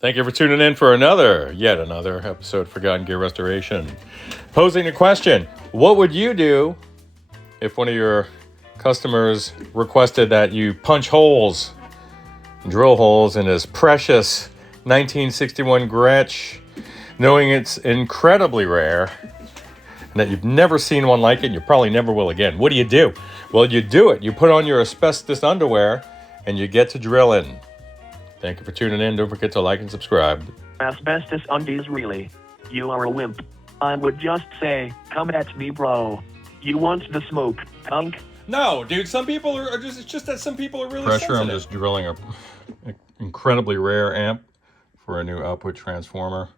Thank you for tuning in for yet another episode of Forgotten Gear Restoration. Posing the question, what would you do if one of your customers requested that you punch holes, drill holes in his precious 1961 Gretsch, knowing it's incredibly rare and that you've never seen one like it and you probably never will again? What do? Well, you do it. You put on your asbestos underwear and you get to drilling. Thank you for tuning in. Don't forget to like and subscribe. Asbestos undies, really? You are a wimp. I would just say, come at me, bro. You want the smoke, punk? No, dude. Some people are just. It's just that some people are really sensitive. I'm just drilling an incredibly rare amp for a new output transformer,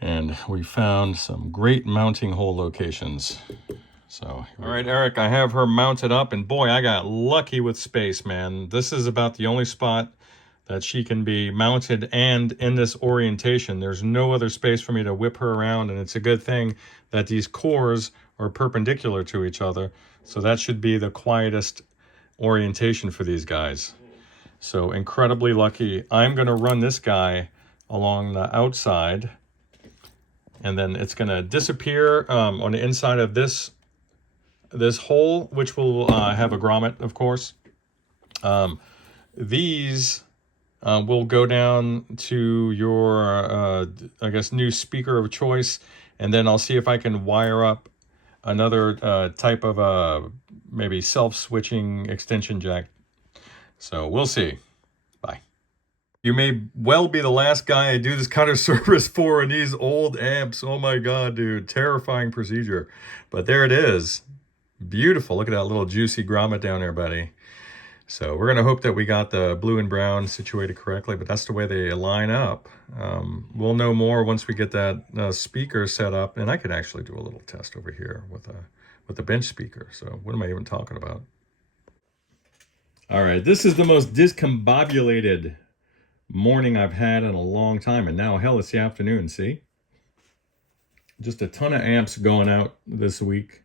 and we found some great mounting hole locations. So, all right, Eric, I have her mounted up, and boy, I got lucky with space, man. This is about the only spot that she can be mounted and in this orientation. There's no other space for me to whip her around, and it's a good thing that these cores are perpendicular to each other, so that should be the quietest orientation for these guys. So, incredibly lucky. I'm going to run this guy along the outside, and then it's going to disappear on the inside of this hole, which will have a grommet, of course. These will go down to your, I guess, new speaker of choice, and then I'll see if I can wire up another type of maybe self-switching extension jack. So we'll see. Bye. You may well be the last guy I do this kind of service for in these old amps. Oh my God, dude. Terrifying procedure. But there it is. Beautiful. Look at that little juicy grommet down there, buddy. So we're going to hope that we got the blue and brown situated correctly, but that's the way they line up. We'll know more once we get that speaker set up, and I could actually do a little test over here with the bench speaker. So what am I even talking about? All right, this is the most discombobulated morning I've had in a long time, and now, hell, it's the afternoon, see? Just a ton of amps going out this week.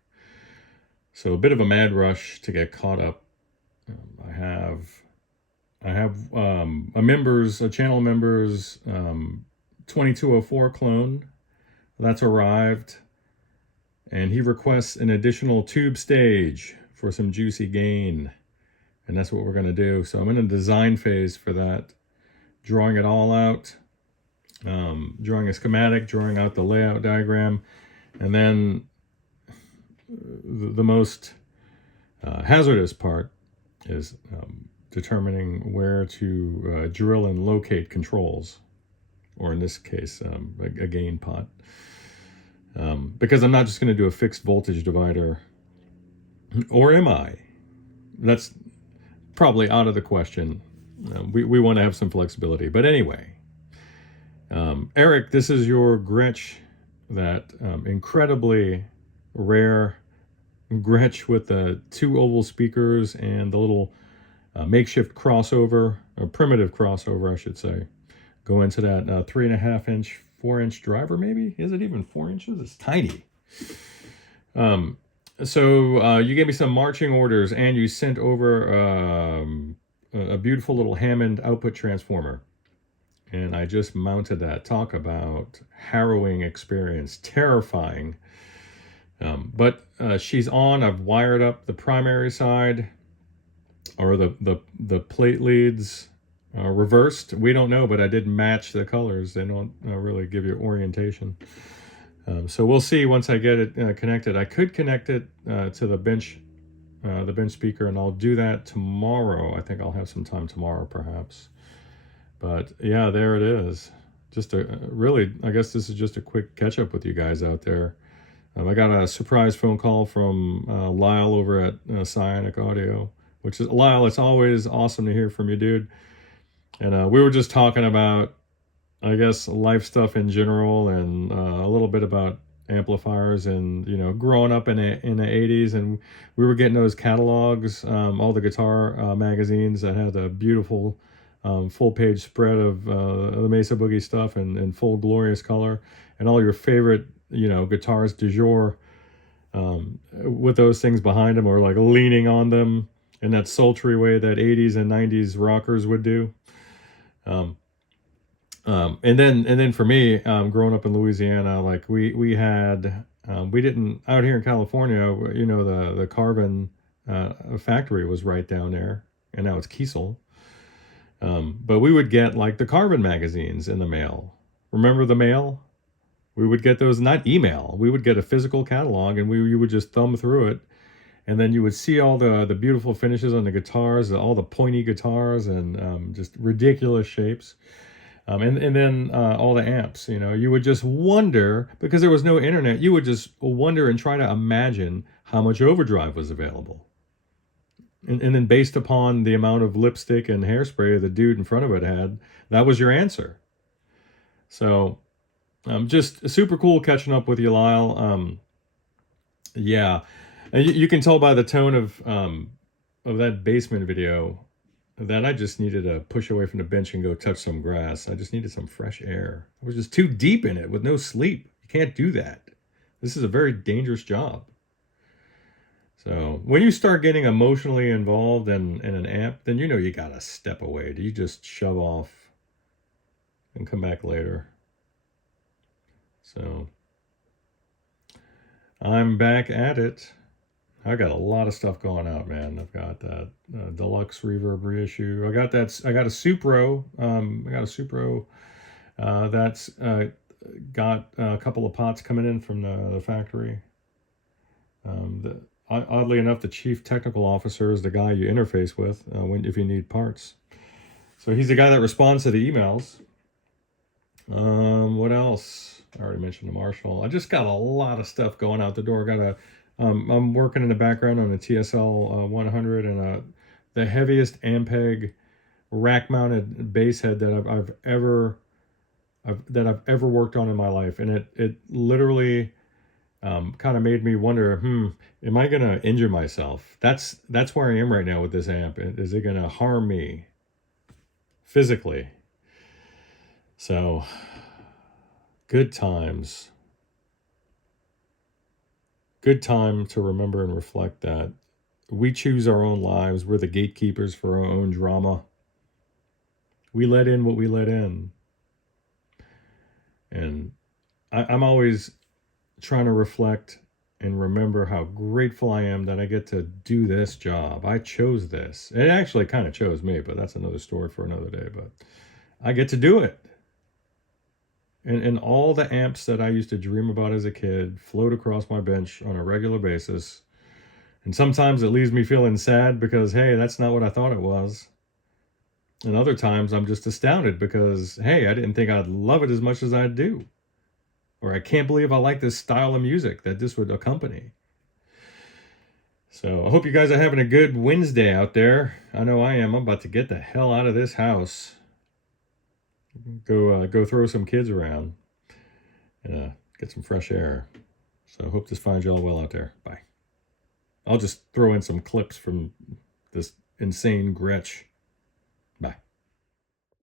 So a bit of a mad rush to get caught up. I have a channel member's 2204 clone that's arrived, and he requests an additional tube stage for some juicy gain, and that's what we're going to do. So I'm in a design phase for that, drawing it all out, drawing a schematic, drawing out the layout diagram, and then the most hazardous part is determining where to drill and locate controls, or in this case, a gain pot. Because I'm not just going to do a fixed voltage divider, or am I? That's probably out of the question. We want to have some flexibility. But anyway, Eric, this is your Gretsch, that incredibly rare Gretsch with the two oval speakers and the little makeshift crossover, or primitive crossover, I should say, go into that 3.5 inch, 4 inch driver, maybe? Is it even 4 inches? It's tiny. So you gave me some marching orders, and you sent over a beautiful little Hammond output transformer. And I just mounted that. Talk about harrowing experience, terrifying. But she's on. I've wired up the primary side, or the plate leads reversed. We don't know, but I did match the colors. They don't really give you orientation. So we'll see once I get it connected. I could connect it to the bench speaker, and I'll do that tomorrow. I think I'll have some time tomorrow, perhaps. But yeah, there it is. Just I guess this is just a quick catch up with you guys out there. I got a surprise phone call from Lyle over at Psionic Audio, which is, Lyle, it's always awesome to hear from you, dude. And we were just talking about, I guess, life stuff in general, and a little bit about amplifiers, and, you know, growing up in the 80s, and we were getting those catalogs, all the guitar magazines that had a beautiful full-page spread of the Mesa Boogie stuff in full glorious color, and all your favorite, you know, guitars du jour with those things behind them, or like leaning on them in that sultry way that 80s and 90s rockers would do. And then for me, growing up in Louisiana, like we had we didn't out here in California. You know, the carbon factory was right down there, and now it's Kiesel. But we would get like the carbon magazines in the mail. Remember the mail? We would get those, not email. We would get a physical catalog, and you would just thumb through it, and then you would see all the beautiful finishes on the guitars, all the pointy guitars, and just ridiculous shapes. And then all the amps, you know, you would just wonder, because there was no internet, you would just wonder and try to imagine how much overdrive was available. And then based upon the amount of lipstick and hairspray the dude in front of it had, that was your answer. So just super cool catching up with you, Lyle. Yeah, and you can tell by the tone of that basement video that I just needed to push away from the bench and go touch some grass. I just needed some fresh air. I was just too deep in it with no sleep. You can't do that. This is a very dangerous job. So when you start getting emotionally involved in an amp, then you know you gotta step away. Do you just shove off and come back later? So I'm back at it. I got a lot of stuff going out, man. I've got that deluxe reverb reissue. I got a Supro. I got a Supro that's got a couple of pots coming in from the factory. Oddly enough, the chief technical officer is the guy you interface with if you need parts. So he's the guy that responds to the emails. What else? I already mentioned the Marshall. I just got a lot of stuff going out the door. I'm working in the background on a TSL 100 and the heaviest Ampeg rack-mounted bass head that I've ever worked on in my life, and it literally kind of made me wonder, am I gonna injure myself? That's where I am right now with this amp. Is it gonna harm me physically? So, good times. Good time to remember and reflect that we choose our own lives. We're the gatekeepers for our own drama. We let in what we let in. And I'm always trying to reflect and remember how grateful I am that I get to do this job. I chose this. It actually kind of chose me, but that's another story for another day. But I get to do it. And all the amps that I used to dream about as a kid float across my bench on a regular basis. And sometimes it leaves me feeling sad because, hey, that's not what I thought it was. And other times I'm just astounded because, hey, I didn't think I'd love it as much as I do. Or I can't believe I like this style of music that this would accompany. So I hope you guys are having a good Wednesday out there. I know I am. I'm about to get the hell out of this house. Go throw some kids around and get some fresh air. So I hope this finds y'all well out there. Bye. I'll just throw in some clips from this insane Gretsch